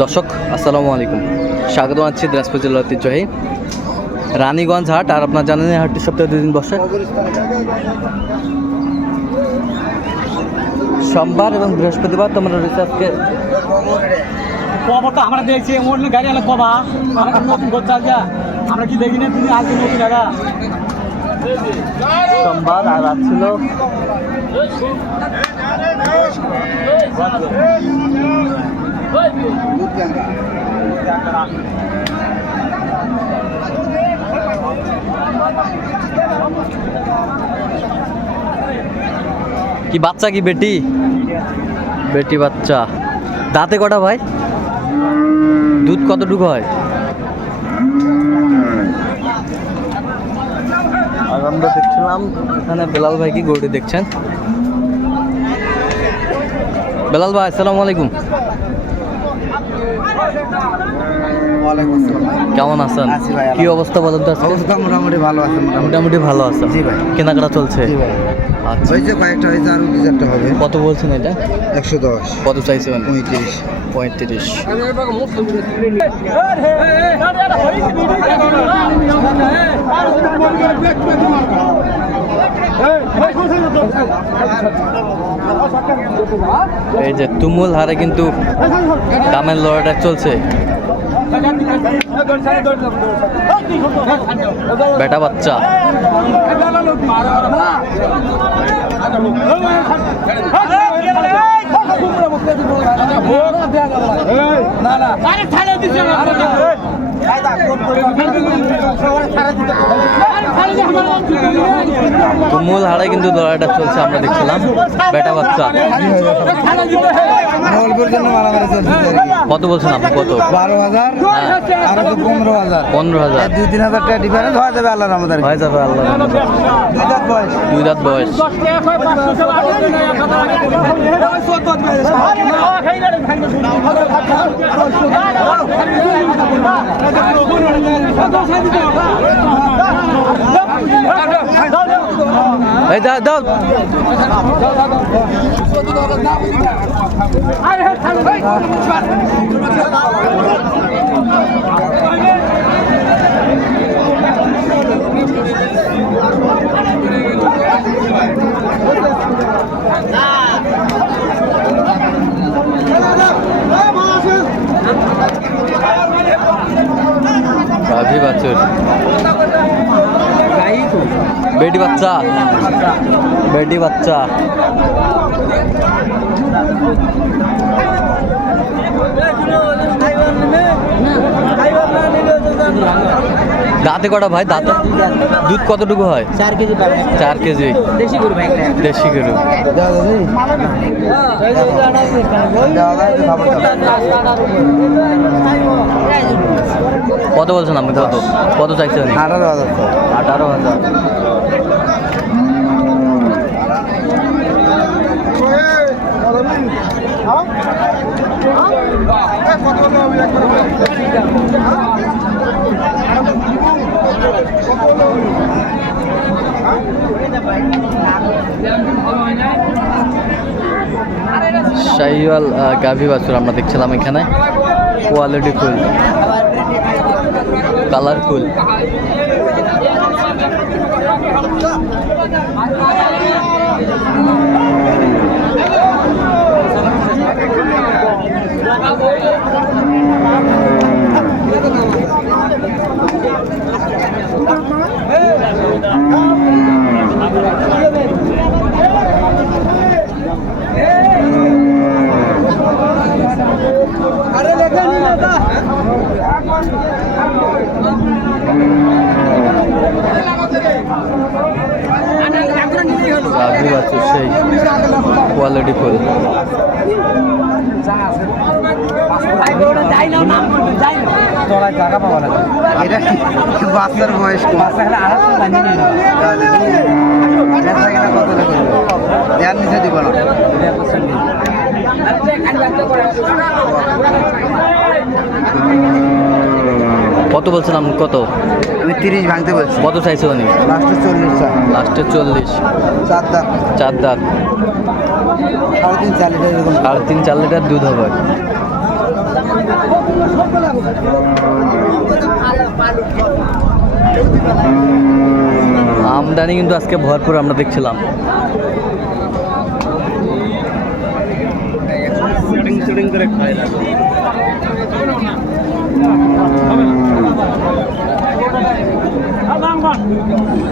দর্শক আসসালামু আলাইকুম। স্বাগত জানাচ্ছি দিনাজপুর জেলার ঐতিহ্যবাহী রানীগঞ্জ হাট আর আপনার জানেন এই হাটটি সপ্তাহে দুদিন বসে। সোমবার এবং বৃহস্পতিবার তোমরা রয়েছে আজকে আমরা দেখছি অন্য গাড়ি আলা কবা। আমরা নতুন আমরা কি দেখি না তুমি আজকে নতুন সোমবার আর রাত ছিল। কি বাচ্চা কি বেটি? বেটি বাচ্চা। দাঁতে কটা ভাই? দুধ কতটুকু হয়? আর আমরা দেখছিলাম, এখানে বেলাল ভাই কি গরুটি দেখছেন? বেলাল ভাই, আসসালামু আলাইকুম। কেমন আছেন কি অবস্থা বলেন তো আজকে অবস্থা মোটামুটি ভালো আছে মোটামুটি মোটামুটি ভালো আছে জি ভাই। কেনাকাটা চলছে জি ভাই আচ্ছা হয়েছে কয়েকটা হয়েছে আরও দু চারটা হবে কত বলছেন এটা একশো দশ কত চাইছেন পঁয়ত্রিশ পঁয়ত্রিশ এই যে তুমুল হারে কিন্তু দামের লড়াইটা চলছে। বেটা বাচ্চা। তুমুল হারে কিন্তু লড়াইটা চলছে আমরা দেখছিলাম বেটা বাচ্চা। কত বলছেন আপনি কত বারো হাজার হ্যাঁ। আর তো পনেরো হাজার পনেরো হাজার দুই তিন হাজার টাকা ডিফারেন্স হয়ে যাবে আল্লাহর আমাদের হয়ে যাবে আল্লাহ দুই দাঁত বয়স দুই রাত বয়স এই দাও দাও। গাভী বাছুর বেটি বাচ্চা। বেটি বাচ্চা। দাঁতে কটা ভাই? দাঁতে? দুধ কতটুকু হয়? চার কেজি চার কেজি। দেশি গরু ভাই দেশি গরু। কত বলছেন আপনি? কত? কত চাইছেন? আঠারো হাজার আঠারো হাজার। শাহিওয়াল গাভী বাছুর আমরা দেখছিলাম এখানে। Quality full. কালারফুল গাভী বাছুর সেই কোয়ালিটি ফুল তোলায় জায়গা পাওয়া লাগে এটা কি? বাচ্চার বয়স কেনা কত করে নিচে দিব না। কত বলছেন আপনি কত? আমি তিরিশ ভাঙতে বলছি। কত চাইছে উনি? লাস্টে চল্লিশ লাস্টে চল্লিশ। চার দাঁত। চার দাঁত। সাড়ে তিন চার লিটার এরকম। সাড়ে তিন চার লিটার দুধ হবে। আমদানি কিন্তু আজকে ভরপুর আমরা দেখছিলাম। করে খায় না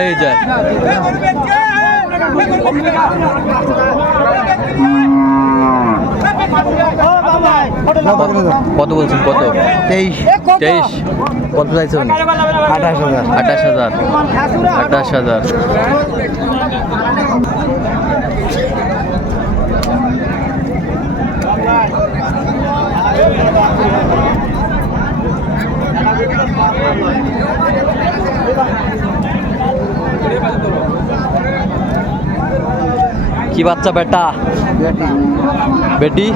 এই যে। কত বলছেন? কত? তেইশ। তেইশ। কত চাইছেন? আঠাশ হাজার। আঠাশ হাজার। আঠাশ হাজার। কি বাচ্চা বেটা? বেটি?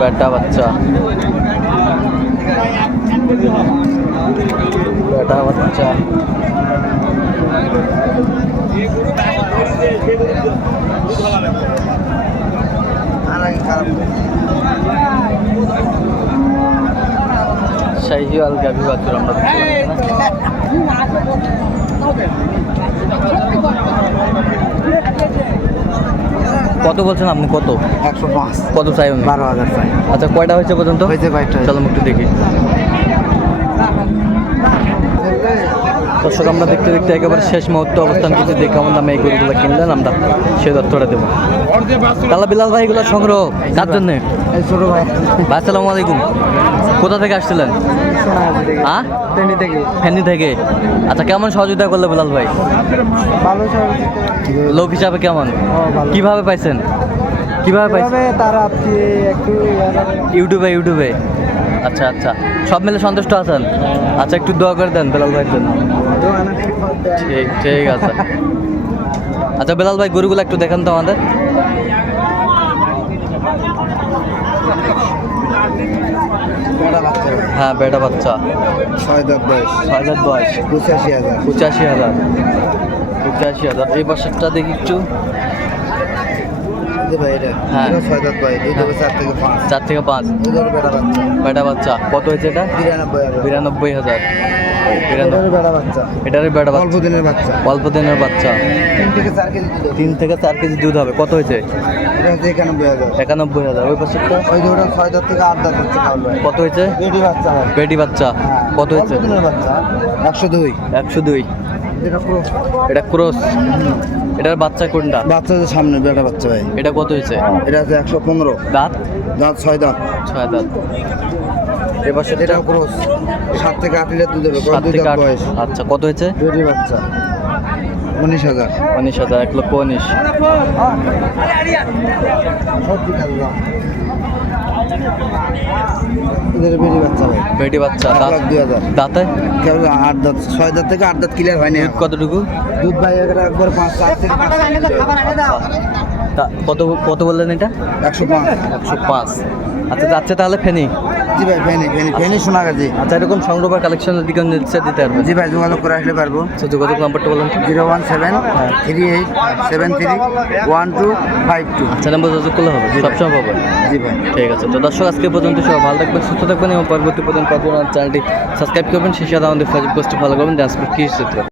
বেটা বাচ্চা। বেটা বাচ্চা। গাভি আমরা কত বলছেন আপনি? কত? একশো পাঁচ। কত চাই বারো হাজার চাই। আচ্ছা কয়টা হয়েছে পর্যন্ত? হয়েছে কয়েকটা চলো একটু দেখি। দর্শক আমরা দেখতে দেখতে একেবারে শেষ মুহূর্তে অবস্থান করছি। যে কেমন দামে এই গরুগুলো কিনলেন আমরা সেই তথ্যটা দেবো। তাহলে বিলাল ভাই এগুলো সংগ্রহ কার জন্যে? ভাই আসসালামু আলাইকুম। কোথা থেকে আসছিলেন? হ্যাঁ? থেকে। ফেনী থেকে? আচ্ছা কেমন সহযোগিতা করল বিলাল ভাই? ভালো লোক হিসাবে কেমন? কীভাবে পাইছেন? কীভাবে পাইছেন? একটু ইউটিউবে ইউটিউবে? আচ্ছা আচ্ছা। সব মিলে সন্তুষ্ট আছেন? আচ্ছা একটু দোয়া করে দেন বেলাল ভাইয়ের জন্য। ঠিক ঠিক আছে। আচ্ছা বেলাল ভাই গরুগুলো একটু দেখান তো আমাদের বেড়া বাচ্চা হ্যাঁ বেটা বাচ্চা। ছয় দশ বয়স। ছয় পঁচাশি হাজার। পঁচাশি হাজার। পঁচাশি হাজার। এই বছরটা দেখি একটু। হ্যাঁ। চার থেকে পাঁচ। বেটা বাচ্চা। কত হয়েছে এটা? বিরানব্বই হাজার। বাচ্চা। অল্প দিনের বাচ্চা। অল্প দিনের বাচ্চা। তিন থেকে চার কেজি দুধ। হবে। কত হয়েছে? একানব্বই হাজার। একানব্বই হাজার। ওই ওই ছয় দশ থেকে আট দশ হচ্ছে কত হয়েছে? বেটি বাচ্চা বেটি বাচ্চা। হ্যাঁ, কত হয়েছে? একশো দুই। একশো দুই। এটা পুরো এটা ক্রস? এটার বাচ্চা কোনটা? বাচ্চা যে সামনে বেটা বাচ্চা ভাই। এটা কত হয়েছে? এটা হচ্ছে একশো পনেরো। দাঁত? দাঁত ছয় দাঁত। ছয় দাঁত। এবার সেটা এটা ক্রস সাত থেকে আট লিটার দুধ হবে সাত থেকে আট বয়স। আচ্ছা কত হয়েছে? বেটি বাচ্চা। উনিশ হাজার। উনিশ হাজার এক লক্ষ উনিশ। বেটি বাচ্চা ভাই। বেটি বাচ্চা এক দাঁত? দুই হাজার। দাঁতে? আট দাঁত ছয় দাঁত থেকে আট দাঁত ক্লিয়ার হয়নি কতটুকু? দুধ ভাই একবার পাঁচ চার থেকে তা- কত কত বললেন এটা? একশো পাঁচ। একশো পাঁচ। আচ্ছা যাচ্ছে তাহলে ফেনি? জি ভাই ফেনি ফেনি ফেনি শোনা গেছে। আচ্ছা এরকম সংগ্রহ বা কালেকশনের দিকে নিচ্ছে দিতে পারবেন জি ভাই যোগাযোগ করে আসলে পারব। আচ্ছা যোগাযোগ নাম্বারটা বলুন zero one seven three eight seven three one two five two. আচ্ছা নাম্বার যোগাযোগ করলে হবে সবসময় পাবেন জি ভাই। ঠিক আছে তো দর্শক আজকে পর্যন্ত সবাই ভালো থাকবেন সুস্থ থাকবেন এবং পরবর্তী পর্যন্ত চ্যানেলটি সাবস্ক্রাইব করবেন সেই সাথে আমাদের ফেসবুক পোস্টে ফলো করবেন ডান্স কি চিত্র